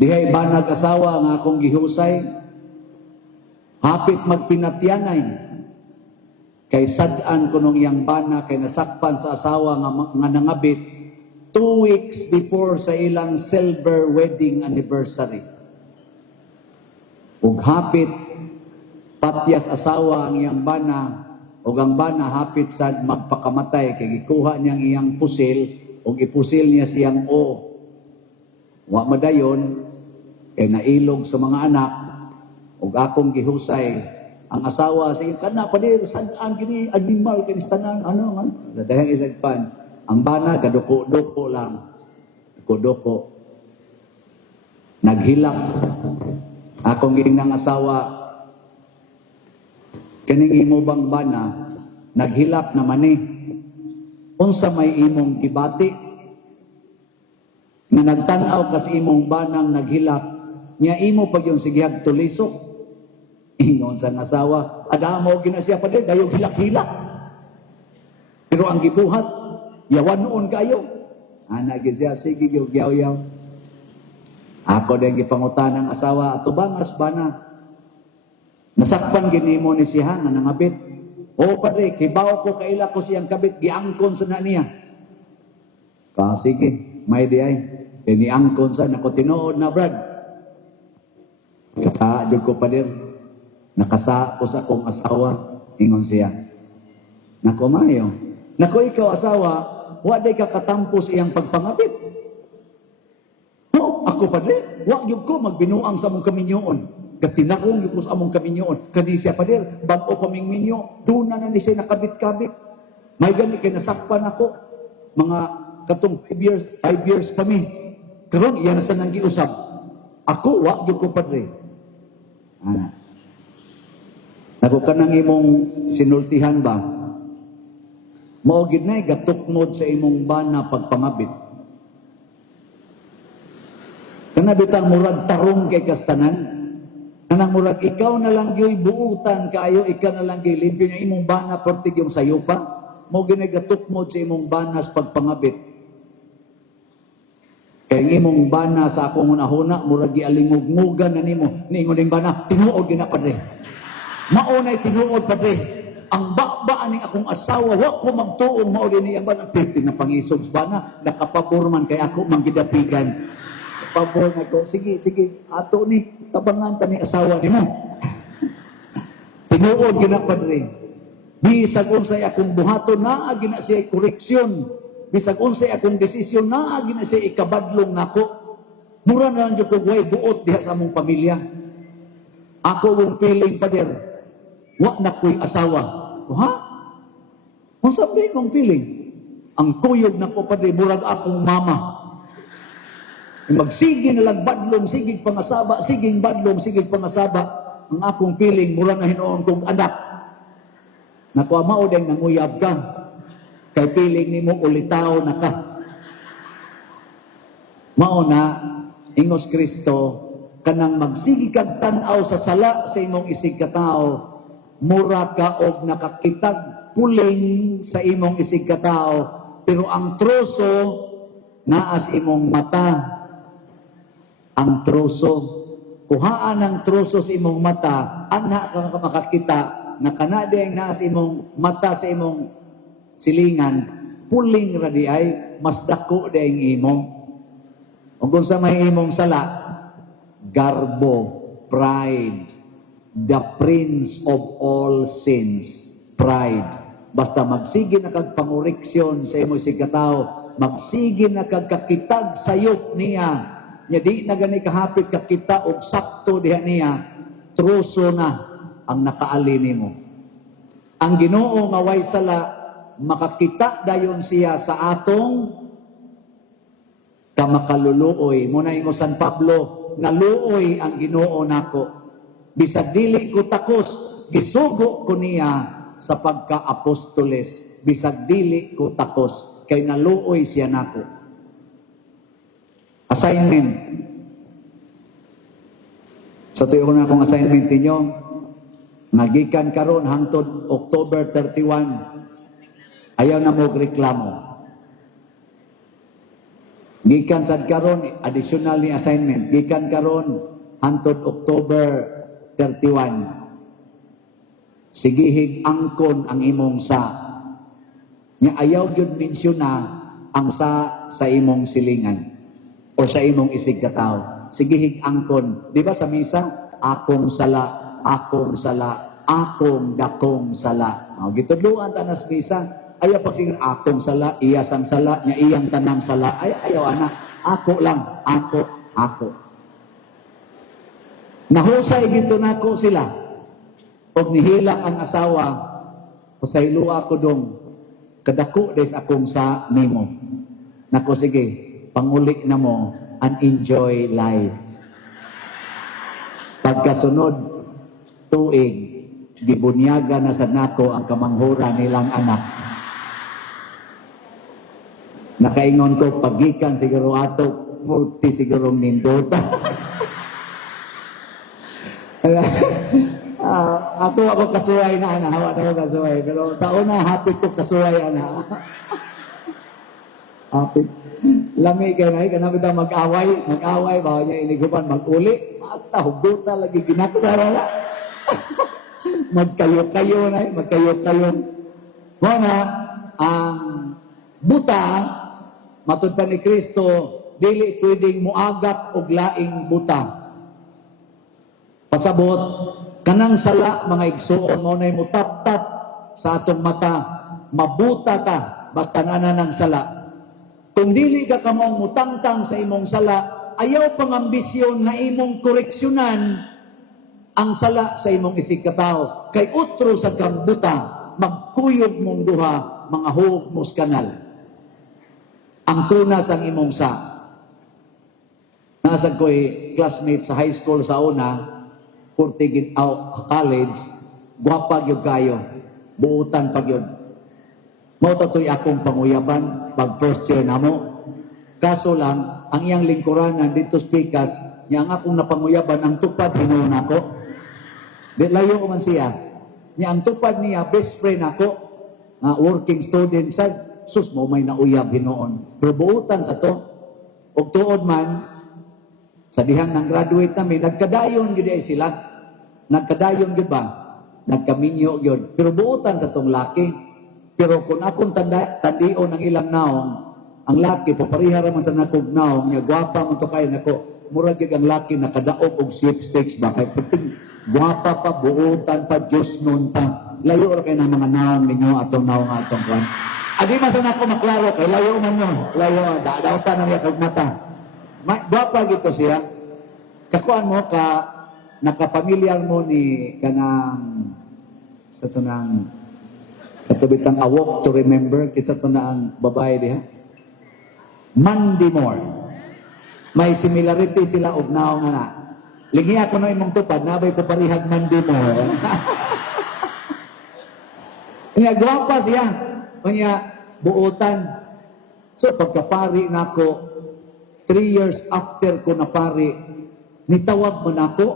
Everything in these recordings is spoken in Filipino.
Dihay banag asawa nga akong gihusay, hapit magpinatyanay, kay sad-an ko nung iyang bana, kay nasakpan sa asawa nga nangabit 2 weeks before sa ilang silver wedding anniversary. Ug hapit patyas asawa ang iyang bana, ug ang bana hapit sad magpakamatay, kay gikuha niyang iyang pusil, ug ipusil niya siyang wa madayon, kay nailog sa mga anak, ug akong gihusay, ang asawa, sige, kana pa dir, saan gini, animal, kinistanan, dahil isagpan, ang bana, kaduko-duko lang, duko-duko, naghilak, akong ginang asawa, kaning imo bang bana, naghilak naman unsa may imong gibati, na nagtanaw kasi imong banang naghilak, niya imo pag yung sigyag tulisok, ingon sa asawa, adamo gina siya pa din, dayog hilak-hilak. Pero ang gibuhat, yawan noon kayo. Anak siya, sige, yaw-yaw. Ako din gipangutan ng asawa, ato ba, mas bana? Nasakpan ginimo ni siya, nga nangabit. O padre, kibaw ko kaila ko siyang kabit, giangkon sa na niya. Sige, may di ay. Iniangkon sa, nako tinuod na brad. Kataadyo ko padir. Nakasa ko sa akong asawa, ingon siya. Nako mayo. Nako ikaw asawa, waday ka katampo sa iyang pagpangabit. Ako padre, wag yung ko magbinuang sa mong kaminyoon. Katinakong yung ko sa mong kaminyoon. Kadi siya padir, bago paming minyo, doon na ni siya nakabit-kabit. May gani kay nasakpan ako. Mga katong 5 years pa mi. Karon iyan na sa nanggiusap. Ako, wag yung ko padre. Naku ka nang imong sinultihan ba? Maugid na'y gatukmod sa imong bana pagpangabit. Kanabitang murag tarong kay kastanan. Kanang murag ikaw na lang gyo'y buutan kayo, ikaw na lang gyo'y limpyo niya imong bana portig yung sayo pa. Maugid na'y gatukmod sa imong banas pagpangabit. Kaya imong bana sa akong hunahuna, murag gialingog-ngugan na nimo. Niingon ning bana, tinuod gina padre. Maunay tinuod padre. Ang baba ni akong asawa, wa ko magtuong mao din iyang bana. Piti na pangisog bana, nakapaborman kay ako manggidapigan. Pabor na ko, sige, ato ni, tabangan ta ni asawa nimo. Tinuod gina padre. Bisag unsay akong buhaton na gina siya koreksyon. Bisag unsay akong desisyon na gina siya ikabadlong nako. Mura na lang jud ko way buot diha sa among pamilya. Ako yung feeling pader. Wa na ko'y asawa. Ha? Kung sabi kong feeling, ang kuyog na ko pader, murag akong mama. Magsige na lang badlong, sigig pangasaba, siging badlong, sigig pangasaba. Ang akong feeling, mura na hinoon kong anak. Nakuha mao deng nanguyab ka. Kay feeling ni mo ulitaw na ka. Mao na, ingos Kristo, kanang magsigi kag tan-aw sa sala sa imong isig katao, mura ka og nakakitag puling sa imong isig katao, pero ang troso naa sa imong mata. Ang troso, kuhaan ang troso sa imong mata, ana ka makakita na kanadeng naa sa imong mata sa imong silingan, puling ra di ay mas dako daing imo. Ug kung sa may imong sala, garbo, pride, the prince of all sins, pride. Basta magsige na kag pangureksyon sa imong sigkataw, magsige na kag kakitag sayop niya, nya di na gani kahapit kakita og sakto diha niya, troso na ang nakaali nimo. Ang Ginoo nga way sala, makakita dayon siya sa atong kamakaluluoy. Muna ingo San Pablo, naluoy ang Ginoo nako. Bisag dili ko takos, gisugo ko niya sa pagka-apostoles. Bisag dili ko takos, kay naluoy siya nako. Assignment. Sa tuyo ko na akong assignment ninyo, nagikan karon hangtod October 31, ayaw na mo reklamo. Gikan sad karon additional ni assignment. Gikan karon hangtod October 31. Sigihig angkon ang imong sa. Nya ayaw gyud mensyona ang sa imong silingan o sa imong isig katawo. Sigihig angkon. Di ba sa misa? Akong sala, akong sala, akong dakong sala. Gitudluan ta nas misa. Ayaw pag sige, akong sala, iyas ang sala, nya iyang tanang sala. Ayaw anak, ako lang, ako. Nahusay gito nako sila. Og nihila ang asawa, pasaylua ko dong, kadako des akong sa nimo. Nako sige, pangulik na mo, and enjoy life. Pagkasunod, tuig, gibunyaga na sa nako ang kamanghura nilang anak. Nakaingon ko, pagikan siguro ato, 40 siguro nindota. Ako kasuway na, hawat ako kasuway. Pero sa una, hapit ko kasuway, hapit. Lami kayo na, kanapit ang mag-away, bawa niya inigupan, mag-uli. Mata, huguta, lagi ginatara na. Magkayo-kayo na, magkayo-kayo. Muna, ang buta, matud pa ni Kristo, dili pwedeng muagap og laing buta. Pasabot, kanang sala mga igsuon mo na mutap-tap sa atong mata, mabuta ta, basta nana ng sala. Kung dili ka kamong mutangtang sa imong sala, ayaw pang ambisyon na imong koreksyonan ang sala sa imong isig katao. Kay utro sa kang buta, magkuyog mong duha, mga huog mos kanal. Ang tunas ang imong sa. Nasag ko'y classmate sa high school sa una, kurtigit college, gwapa gyud kayo, buutan pag yun. Mao tatoy akong panguyaban pag first year namo. Kaso lang, ang iyang lingkuranan dito sa Pikas, niya ang akong napanguyaban, ang tupad hinuon ako. Di layo ko man siya. Niya ang tupad niya, best friend ako, nga working student sa sus mo may nauyab hinoon. Pero buutan sa to, og tuod man, sa dihang nang graduate namin, nagkadayon gid sila. Nagkadayon gid ba? Nagkaminyo gyud. Pero buutan sa tong laki. Pero kung akong tandion ang ilang naong, ang laki, papariha raman sa nakog naong, niya gwapa mo to kayo nako, murag gyud ang laki nakadaog og sweepstakes ba? Kay puting, gwapa pa, buutan pa, Diyos nun pa. Layo ra kay ng mga naong ninyo, atong naong atong kwan. Adi masan ako maklaro kay layo man mo. Layo, daawtan na niya kag mata. Gwapa gito siya. Kakuan mo ka nakapamilyar mo ni kanang sa tunang katubitang A Walk to Remember kisa to na ang babae diha. Mandy Moore. May similarity sila og naong ana. Lingi ako no imong tupad nabay ko parihag Mandy Moore. Kaya gwapa siya. Kanya buutan. So pagkapari nako 3 years after ko napari, nitawag man ako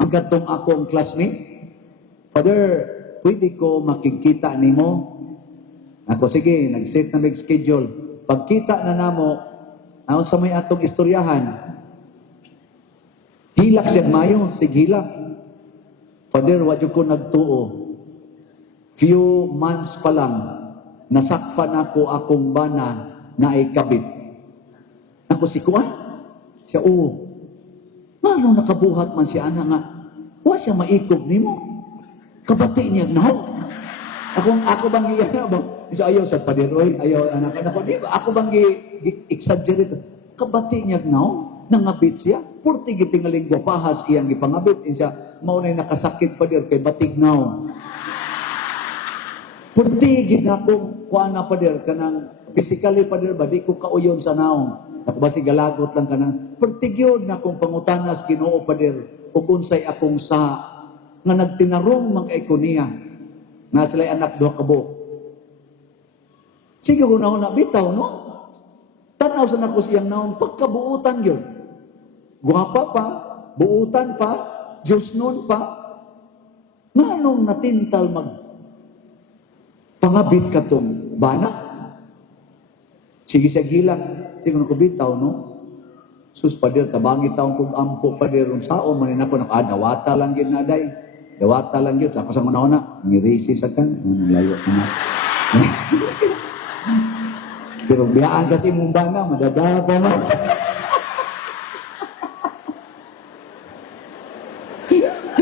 ang katong akong classmate. Father, pwede ko makikita nimo? Ako, sige, nag-set na may schedule. Pagkita na namo, naon sa may atong istoryahan, hilak siya mayo, sige hilak. Father, wadyo ko nagtuo. Few months pa lang, nasakpan ako akong bana na ay kabit. Ako si Kuan, siya, Ngano nakabuhat man siya, ana nga, wa siya maikog nimo. Kabati niya, no? Ako bang siya ayaw sa padiroy, ayaw anak ko, di ba? Ako bang exaggerate? Kabati niya, no? Nangabit siya. Purti gitingaling gwapahas iyang gipangabit. Siya, maunay nakasakit pa dir kay batig now. Purti ginakong kuana pa dir kanang physically pa dir ba di ko kauyon sa naong. Ako ba si galagot lang kanang pertigyod na kung pangutanas Ginoo pa dir ug unsay akong sa nga nagtinarong mga ikoniya na sila'y anak duha ka buok. Sige ko na bitaw no. Tanaw sa nako siyang naong pagkabuutan gyud. Guwapa pa, buutan pa, Diyos nun pa. Nganong natintal pangabit ka tong bana? Sige siya hilak. siguro ko bitaw, no? Sus, pader, tabangit taong kong ampo, pader, sao, manin ako, dawata lang yun na, day. Dawata lang yun, saka sa una-una, mirisi sa kan, layo na. Pero biyaan kasi mong bana, madadaba man.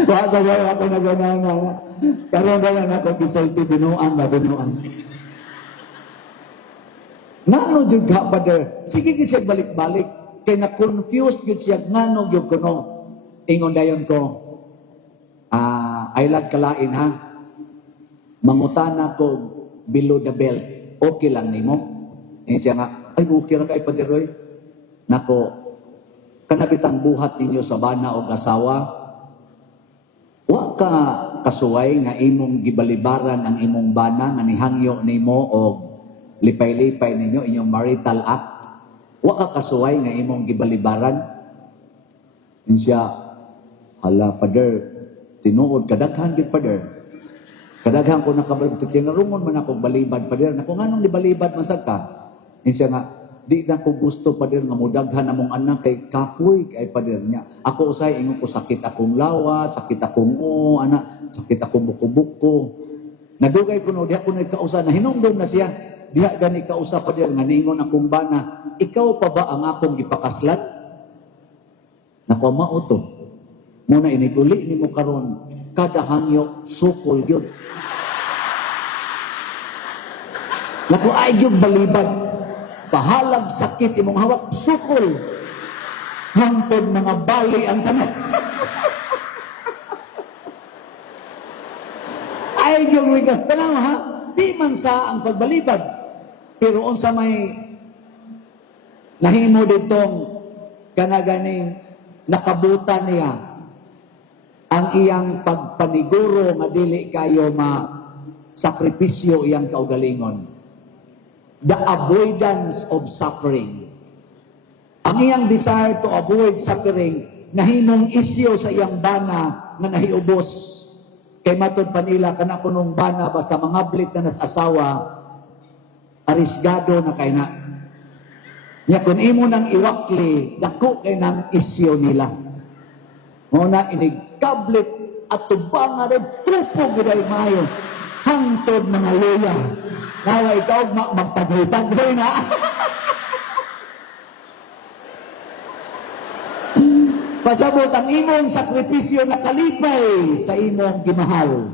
Wasa ba ako na gano'n na. Karoon na lang ako gisulti, binuang na binuang. Ngano jud ka, brother? Sige gid siya balik-balik. Kay na-confuse gid siya, ngano gyud kuno. Ingon dayon ko, ay lag kalain ha. Mangutana ko below the belt. Okay lang nimo? Siya nga, ay okay ra kay Padiroy. Nako, kanabitang buhat ninyo sa bana o asawa, wa ka kasuway nga imong gibalibaran ang imong bana nga nihangyo nimo o lipay-lipay ninyo inyong marital act. Wa ka kasuway nga imong gibalibaran. Siya, hala, Father, tinuod, kadaghan gid, Father. Kadaghan ko nakabalibad, tinarungon man ako balibad, Father. Naku, nganong di balibad masag ka? Siya nga, di na ko gusto, Father, nga mudaghan among anak kay kapoy, kay Father niya. Ako usay, ingon ko, sakit akong lawa, sakit akong anak, sakit akong buko-buko. Nadugay ko no, diha ko na ikausa, na hinungdong na siya, diha gani kausa, Father, nga ningon akong bana, ikaw pa ba ang akong ipakaslat? Naku, mauto. Muna iniguli ni mo karon, kada hangyo, sukol yun. Naku, ay yun balibad. Pahalag sakit imong hawak, sukol. Hangtod mga bali ang tanan. Ay yung wigat. Tanaw ha, di man sa ang pagbalibad. Pero unsa may nahimo ditong kanaganing nakabutan niya ang iyang pagpaniguro nga dili kayo sakripisyo iyang kaugalingon. The avoidance of suffering. Ang iyang desire to avoid suffering, nahimong isyo sa iyang bana nga nahiubos. Kay matod pa nila, kana kunong bana, basta mangablit na nas asawa, arisgado na kay na. Nya kung imo nang iwakli, dako kay nang isyo nila. Muna inigkablit at tubang nga rin, trupo giday mayo. Hangtod mga luya. Nawa ikaw magtagoy-tagoy na. Pasabot ang imong sakripisyo na kalipay sa imong gimahal.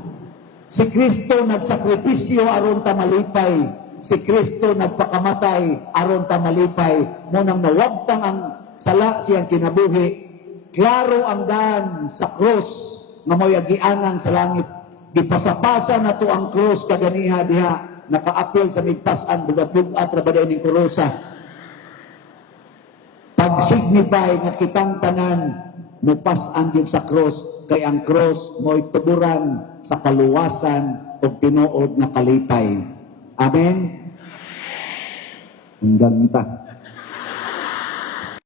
Si Kristo nagsakripisyo aron ta malipay. Si Kristo nagpakamatay aron ta malipay. Munang nawagtang ang sala siyang kinabuhi. Klaro ang daan sa krus nga mo'y agianan sa langit. Gipasapasa na to ang krus kaganiha diha. Nakaapil sa migpasan, bugat-bugat, rabaday ng kurusa. Pag-signify nga kitang tanan, mupas ang yun sa cross, kay ang cross mo'y tuburan sa kaluwasan o tinuod na kalipay. Amen? Hanggang ta.